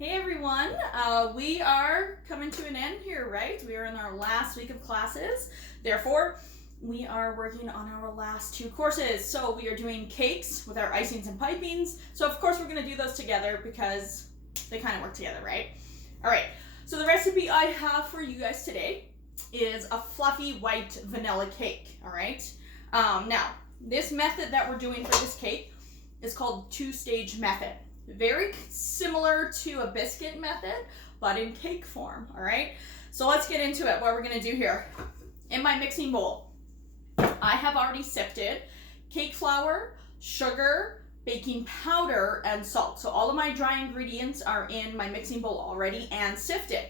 Hey everyone, we are coming to an end here, right? We are in our last week of classes. Therefore, we are working on our last two courses. So we are doing cakes with our icings and pipings. So of course we're going to do those together because they kind of work together, right? All right, so the recipe I have for you guys today is a fluffy white vanilla cake, all right? Now, this method that we're doing for this cake is called two-stage method. Very similar to a biscuit method, but in cake form, all right? So let's get into it, what we're gonna do here. In my mixing bowl, I have already sifted cake flour, sugar, baking powder, and salt. So all of my dry ingredients are in my mixing bowl already and sifted.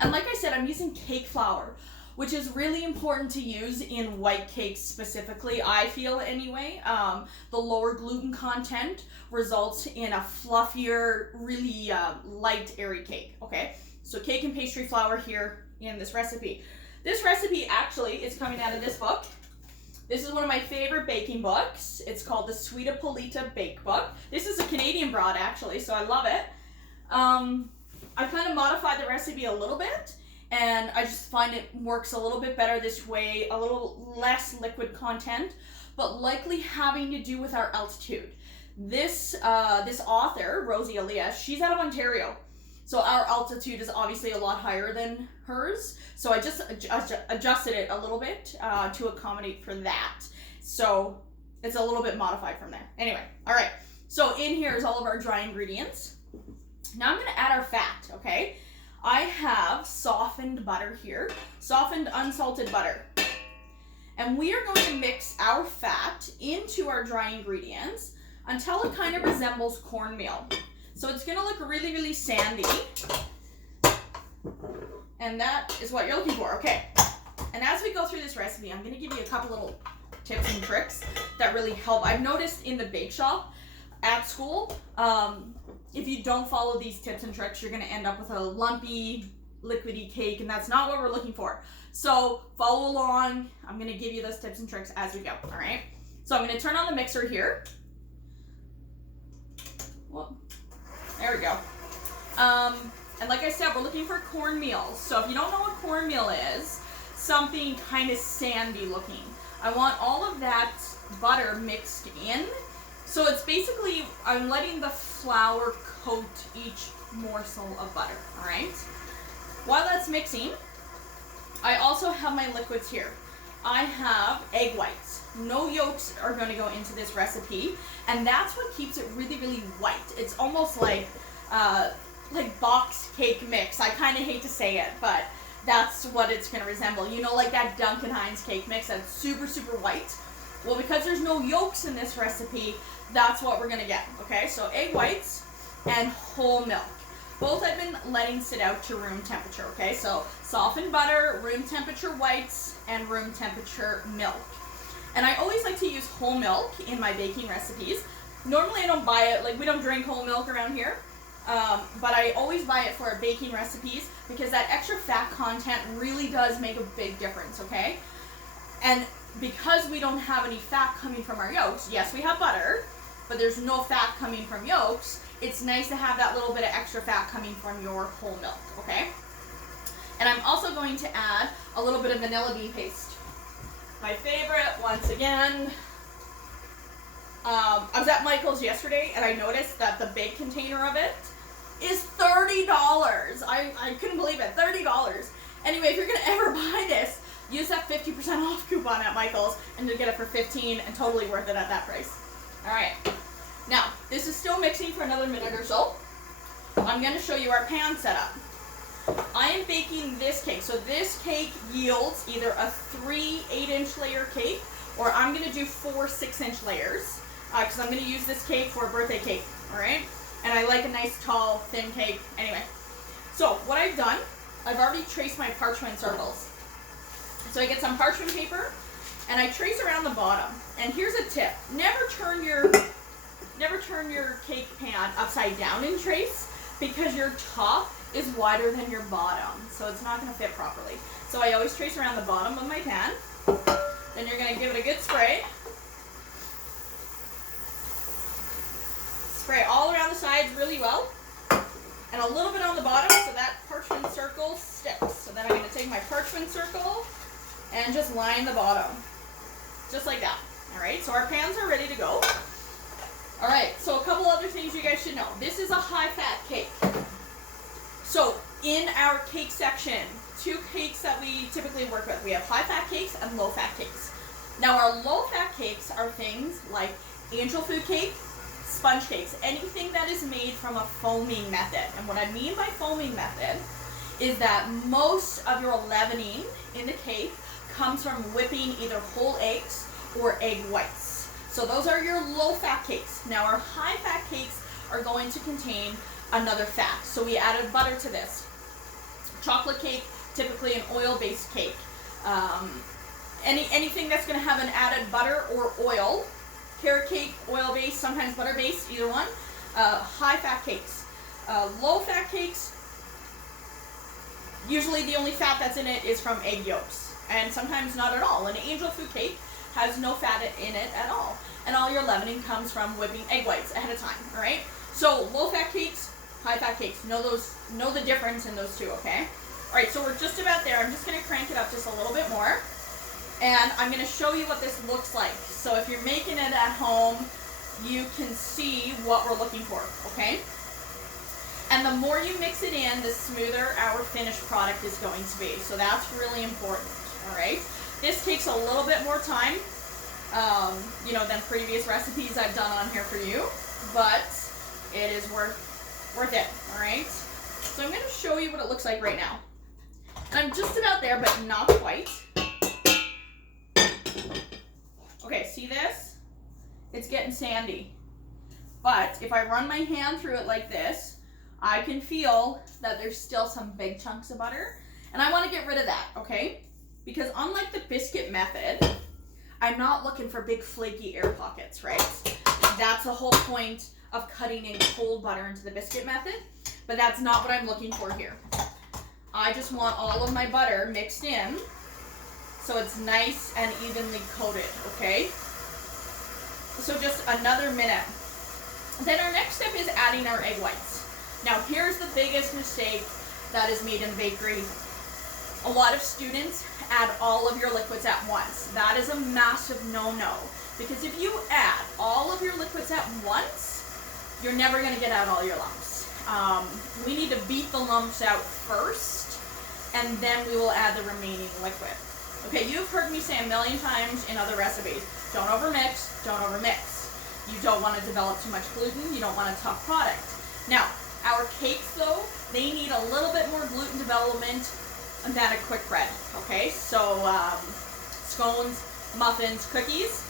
And like I said, I'm using cake flour, which is really important to use in white cakes specifically, I feel anyway. The lower gluten content results in a fluffier, really light, airy cake, okay? So cake and pastry flour here in this recipe. This recipe actually is coming out of this book. This is one of my favorite baking books. It's called the Sweeta Polita Bake Book. This is a Canadian broad actually, so I love it. I kind of modified the recipe a little bit, and I just find it works a little bit better this way, a little less liquid content, but likely having to do with our altitude. This author, Rosie Elias, she's out of Ontario, so our altitude is obviously a lot higher than hers, so I just adjusted it a little bit to accommodate for that. So it's a little bit modified from there. Anyway, all right, so in here is all of our dry ingredients. Now I'm gonna add our fat, okay? I have softened butter here, softened unsalted butter. And we are going to mix our fat into our dry ingredients until it kind of resembles cornmeal. So it's gonna look really, really sandy. And that is what you're looking for, okay. And as we go through this recipe, I'm gonna give you a couple little tips and tricks that really help. I've noticed in the bake shop at school, if you don't follow these tips and tricks, you're going to end up with a lumpy, liquidy cake, and that's not what we're looking for. So follow along. I'm going to give you those tips and tricks as we go, all right? So I'm going to turn on the mixer here. Well, there we go. And like I said, we're looking for cornmeal. So if you don't know what cornmeal is, something kind of sandy looking. I want all of that butter mixed in. So it's basically, I'm letting the flour coat each morsel of butter, all right? While that's mixing, I also have my liquids here. I have egg whites. No yolks are gonna go into this recipe, and that's what keeps it really, really white. It's almost like box cake mix. I kind of hate to say it, but that's what it's gonna resemble. You know, like that Duncan Hines cake mix that's super, super white. Well, because there's no yolks in this recipe, that's what we're gonna get, okay? So egg whites and whole milk. Both I've been letting sit out to room temperature, okay? So softened butter, room temperature whites, and room temperature milk. And I always like to use whole milk in my baking recipes. Normally I don't buy it, like we don't drink whole milk around here, but I always buy it for our baking recipes because that extra fat content really does make a big difference, okay? And because we don't have any fat coming from our yolks, yes, we have butter, but there's no fat coming from yolks, it's nice to have that little bit of extra fat coming from your whole milk, okay? And I'm also going to add a little bit of vanilla bean paste. My favorite, once again. I was at Michael's yesterday and I noticed that the big container of it is $30. I couldn't believe it, $30. Anyway, if you're gonna ever buy this, use that 50% off coupon at Michael's and you'll get it for $15 and totally worth it at that price. All right, now this is still mixing for another minute or so. I'm gonna show you our pan setup. I am baking this cake. So this cake yields either a 3 8-inch layer cake or I'm gonna do 4 6-inch layers because I'm gonna use this cake for a birthday cake, all right? And I like a nice tall, thin cake. Anyway, so what I've done, I've already traced my parchment circles. So I get some parchment paper and I trace around the bottom. And here's a tip. Never turn your cake pan upside down and trace because your top is wider than your bottom. So it's not gonna fit properly. So I always trace around the bottom of my pan. Then you're gonna give it a good spray. Spray all around the sides really well. and a little bit on the bottom so that parchment circle sticks. So then I'm going to take my parchment circle and just line the bottom. Just like that. Alright, so our pans are ready to go. Alright, so a couple other things you guys should know. This is a high-fat cake. So in our cake section, 2 cakes that we typically work with. We have high-fat cakes and low-fat cakes. Now our low-fat cakes are things like angel food cake, sponge cakes, anything that is made from a foaming method. And what I mean by foaming method is that most of your leavening in the cake comes from whipping either whole eggs or egg whites. So those are your low-fat cakes. Now our high-fat cakes are going to contain another fat. So we added butter to this. Chocolate cake, typically an oil-based cake. Anything that's going to have an added butter or oil. Carrot cake, oil-based, sometimes butter-based, either one. High-fat cakes. Low-fat cakes, usually the only fat that's in it is from egg yolks. And sometimes not at all. An angel food cake has no fat in it at all. And all your leavening comes from whipping egg whites ahead of time, alright? So low-fat cakes, high-fat cakes. Know the difference in those two, okay? Alright, so we're just about there. I'm just going to crank it up just a little bit more. And I'm going to show you what this looks like. So if you're making it at home, you can see what we're looking for, okay? And the more you mix it in, the smoother our finished product is going to be. So that's really important, all right? This takes a little bit more time, than previous recipes I've done on here for you, but it is worth it, all right? So I'm going to show you what it looks like right now. And I'm just about there, but not quite. Okay, see this? It's getting sandy. But if I run my hand through it like this, I can feel that there's still some big chunks of butter. And I want to get rid of that, okay? Because unlike the biscuit method, I'm not looking for big flaky air pockets, right? That's the whole point of cutting in cold butter into the biscuit method. But that's not what I'm looking for here. I just want all of my butter mixed in so it's nice and evenly coated, okay? So just another minute. Then our next step is adding our egg whites. Now here's the biggest mistake that is made in the bakery. A lot of students add all of your liquids at once. That is a massive no-no. Because if you add all of your liquids at once, you're never gonna get out all your lumps. We need to beat the lumps out first, and then we will add the remaining liquid. Okay, you've heard me say a million times in other recipes, don't overmix, don't overmix. You don't want to develop too much gluten, you don't want a tough product. Now, our cakes though, they need a little bit more gluten development than a quick bread, okay? So, scones, muffins, cookies,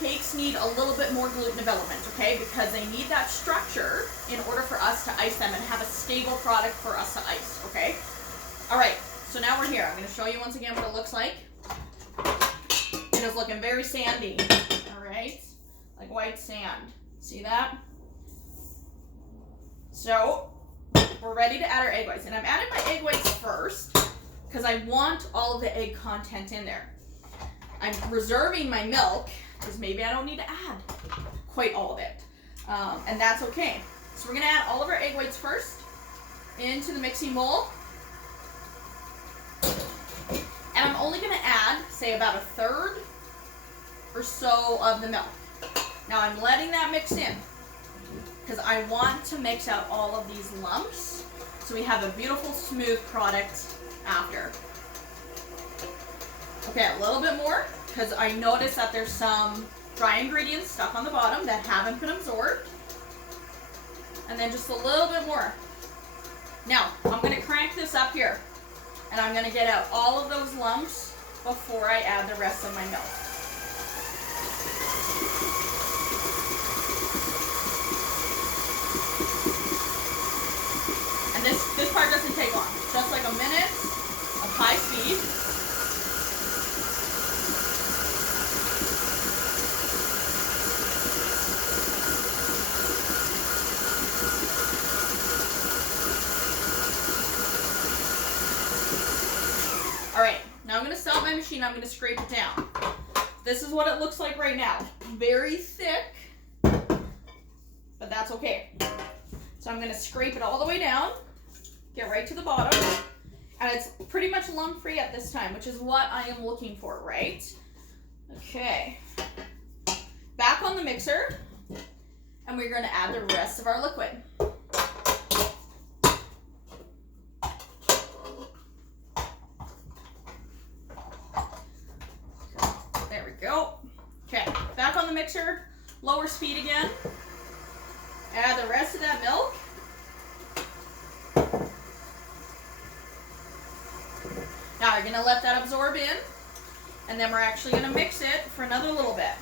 cakes need a little bit more gluten development, okay? Because they need that structure in order for us to ice them and have a stable product for us to ice, okay? All right. So now we're here. I'm going to show you once again what it looks like. It is looking very sandy, all right? Like white sand. See that? So we're ready to add our egg whites. And I'm adding my egg whites first because I want all of the egg content in there. I'm reserving my milk because maybe I don't need to add quite all of it. And that's okay. So we're going to add all of our egg whites first into the mixing bowl. And I'm only going to add, say, about 1/3 or so of the milk. Now I'm letting that mix in because I want to mix out all of these lumps so we have a beautiful, smooth product after. Okay, a little bit more because I noticed that there's some dry ingredients stuck on the bottom that haven't been absorbed. And then just a little bit more. Now, I'm going to crank this up here. And I'm going to get out all of those lumps before I add the rest of my milk. And this part doesn't take long. Just like a minute of high speed. Alright, now I'm going to stop my machine, I'm going to scrape it down. This is what it looks like right now. Very thick, but that's okay. So I'm gonna scrape it all the way down, get right to the bottom, and it's pretty much lump-free at this time, which is what I am looking for, right? Okay. Back on the mixer, and we're gonna add the rest of our liquid. There we go. Okay, back on the mixer, lower speed again. Add the rest of that milk. Now you're gonna let that absorb in, and then we're actually gonna mix it for another little bit.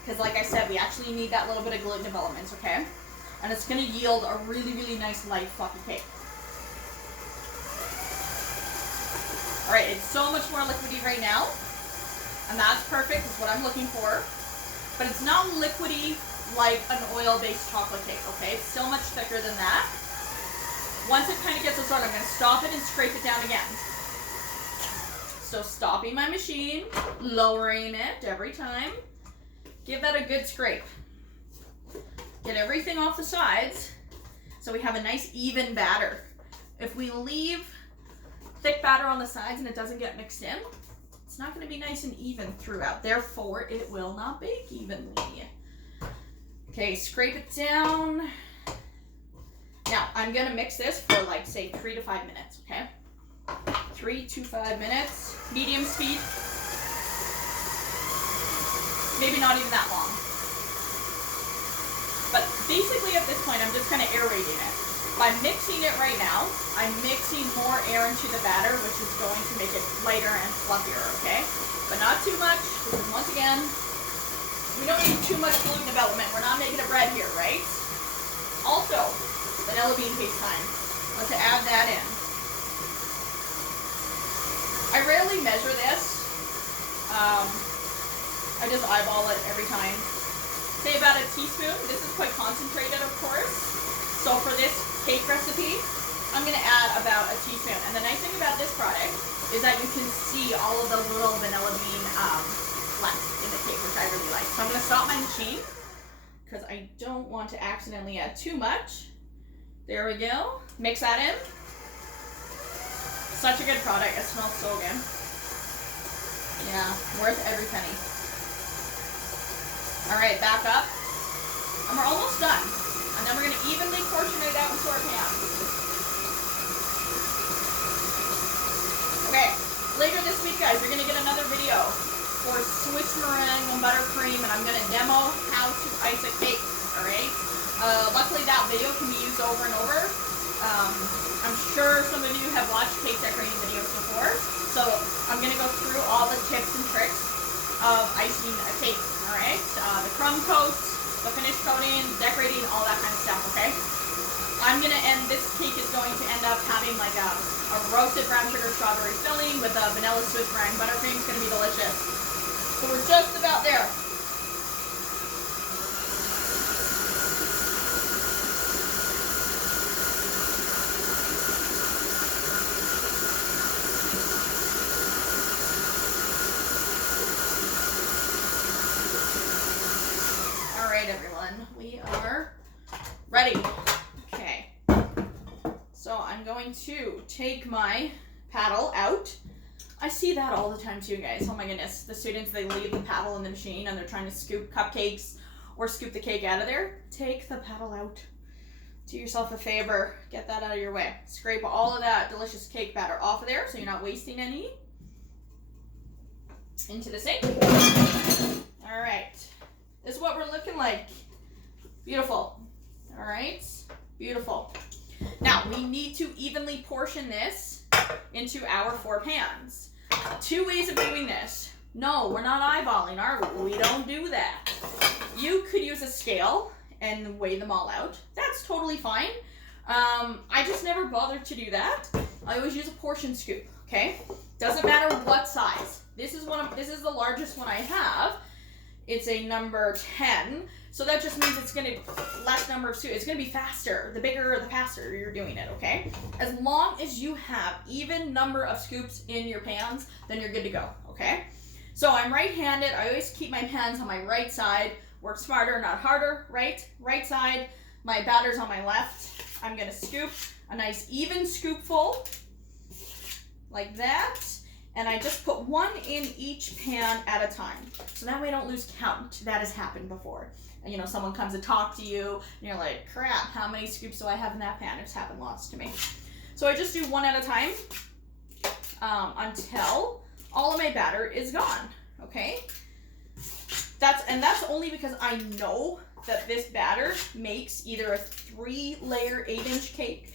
Because like I said, we actually need that little bit of gluten development, okay? And it's gonna yield a really, really nice light fluffy cake. All right, it's so much more liquidy right now, and that's perfect, it's what I'm looking for. But it's not liquidy like an oil-based chocolate cake, okay? It's still much thicker than that. Once it kind of gets absorbed, I'm gonna stop it and scrape it down again. So stopping my machine, lowering it every time. Give that a good scrape. Get everything off the sides so we have a nice even batter. If we leave thick batter on the sides and it doesn't get mixed in, it's not gonna be nice and even throughout. Therefore, it will not bake evenly. Okay, scrape it down. Now, I'm gonna mix this for like, say, 3 to 5 minutes, okay? 3 to 5 minutes, medium speed. Maybe not even that long. But basically at this point, I'm just kind of aerating it. By mixing it right now, I'm mixing more air into the batter, which is going to make it lighter and fluffier, okay? But not too much, because once again, we don't need too much gluten development. We're not making a bread here, right? Also, vanilla bean paste time. Let's add that in. I rarely measure this. I just eyeball it every time. Say about a teaspoon. This is quite concentrated, of course. So for this cake recipe, I'm gonna add about a teaspoon. And the nice thing about this product is that you can see all of those little vanilla bean flecks in the cake, which I really like. So I'm gonna stop my machine because I don't want to accidentally add too much. There we go. Mix that in. Such a good product. It smells so good. Yeah, worth every penny. All right, back up. And we're almost done. And then we're going to evenly portion it out into our pan. Okay, later this week, guys, you're going to get another video for Swiss meringue and buttercream, and I'm going to demo how to ice a cake, all right? Luckily, that video can be used over and over. I'm sure some of you have watched cake decorating videos before, so I'm going to go through all the tips and tricks of icing a cake, all right? The crumb coats, the finish coating, decorating, all that kind of stuff, okay? I'm going to end, this cake is going to end up having like a roasted brown sugar strawberry filling with a vanilla Swiss meringue buttercream. It's going to be delicious. So we're just about there. Everyone, we are ready. Okay, so I'm going to take my paddle out. I see that all the time too, guys. Oh my goodness, the students, they leave the paddle in the machine and they're trying to scoop cupcakes or scoop the cake out of there. Take the paddle out. Do yourself a favor, get that out of your way. Scrape all of that delicious cake batter off of there so you're not wasting any. Into the sink. All right. This is what we're looking like. Beautiful. All right, beautiful. Now we need to evenly portion this into our 4 pans. 2 ways of doing this. No, we're not eyeballing, are we? We don't do that. You could use a scale and weigh them all out. That's totally fine. I just never bothered to do that. I always use a portion scoop, okay? Doesn't matter what size. This is the largest one I have. It's a number 10, so that just means it's going to less number of scoops. It's going to be faster. The bigger, the faster you're doing it, okay? As long as you have even number of scoops in your pans, then you're good to go, okay? So I'm right-handed. I always keep my pans on my right side. Work smarter, not harder, right? Right side. My batter's on my left. I'm gonna scoop a nice even scoopful, like that. And I just put one in each pan at a time. So that way I don't lose count. That has happened before. And, you know, someone comes to talk to you, and you're like, crap, how many scoops do I have in that pan? It's happened lots to me. So I just do one at a time until all of my batter is gone, okay? That's only because I know that this batter makes either a 3-layer 8-inch cake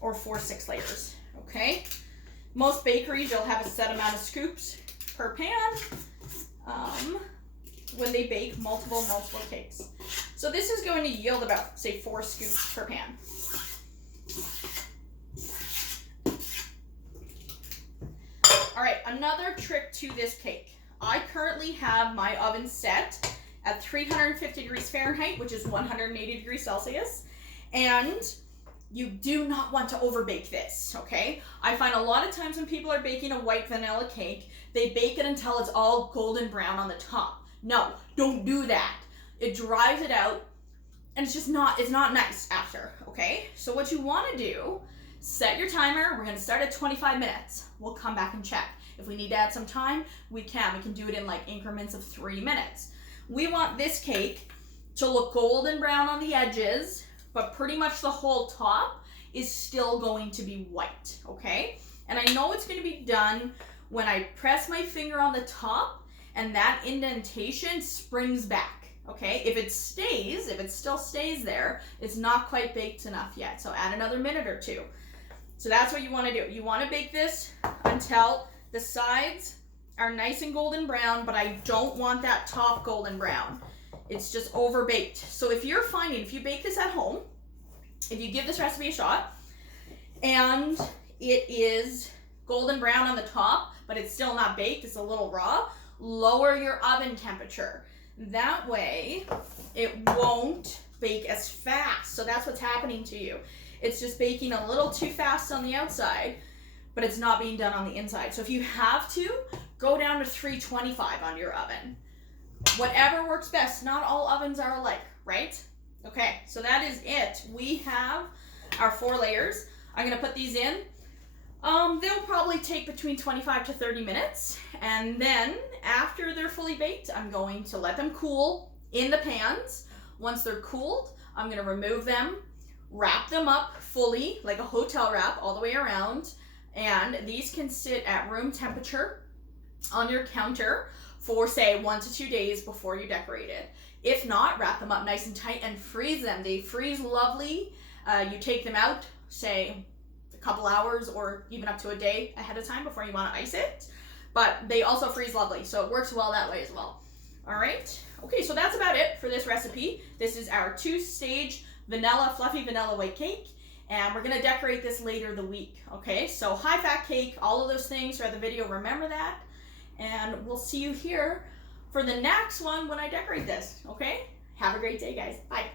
or 4 6 layers, okay? Most bakeries, you'll have a set amount of scoops per pan when they bake multiple cakes. So this is going to yield about, say, 4 scoops per pan. All right, another trick to this cake. I currently have my oven set at 350 degrees Fahrenheit, which is 180 degrees Celsius, and you do not want to overbake this, okay? I find a lot of times when people are baking a white vanilla cake, they bake it until it's all golden brown on the top. No, don't do that. It dries it out, and it's not nice after, okay? So what you want to do, set your timer. We're going to start at 25 minutes. We'll come back and check. If we need to add some time, we can. We can do it in like increments of 3 minutes. We want this cake to look golden brown on the edges, but pretty much the whole top is still going to be white, okay? And I know it's going to be done when I press my finger on the top and that indentation springs back, okay? If it still stays there, it's not quite baked enough yet. So add another minute or 2. So that's what you want to do. You want to bake this until the sides are nice and golden brown, but I don't want that top golden brown. It's just overbaked. So if you bake this at home, if you give this recipe a shot and it is golden brown on the top, but it's still not baked, it's a little raw, lower your oven temperature. That way it won't bake as fast. So that's what's happening to you. It's just baking a little too fast on the outside, but it's not being done on the inside. So if you have to, go down to 325 on your oven. Whatever works best. Not all ovens are alike, right? Okay, so that is it. We have our 4 layers. I'm gonna put these in. They'll probably take between 25 to 30 minutes. And then after they're fully baked, I'm going to let them cool in the pans. Once they're cooled, I'm gonna remove them, wrap them up fully, like a hotel wrap all the way around. And these can sit at room temperature on your counter for, say, 1 to 2 days before you decorate it. If not, wrap them up nice and tight and freeze them. They freeze lovely. You take them out, say, a couple hours or even up to a day ahead of time before you want to ice it. But they also freeze lovely, so it works well that way as well. All right. Okay, so that's about it for this recipe. This is our 2-stage fluffy vanilla white cake. And we're going to decorate this later the week, okay? So high-fat cake, all of those things throughout the video, remember that. And we'll see you here for the next one when I decorate this, okay? Have a great day, guys. Bye.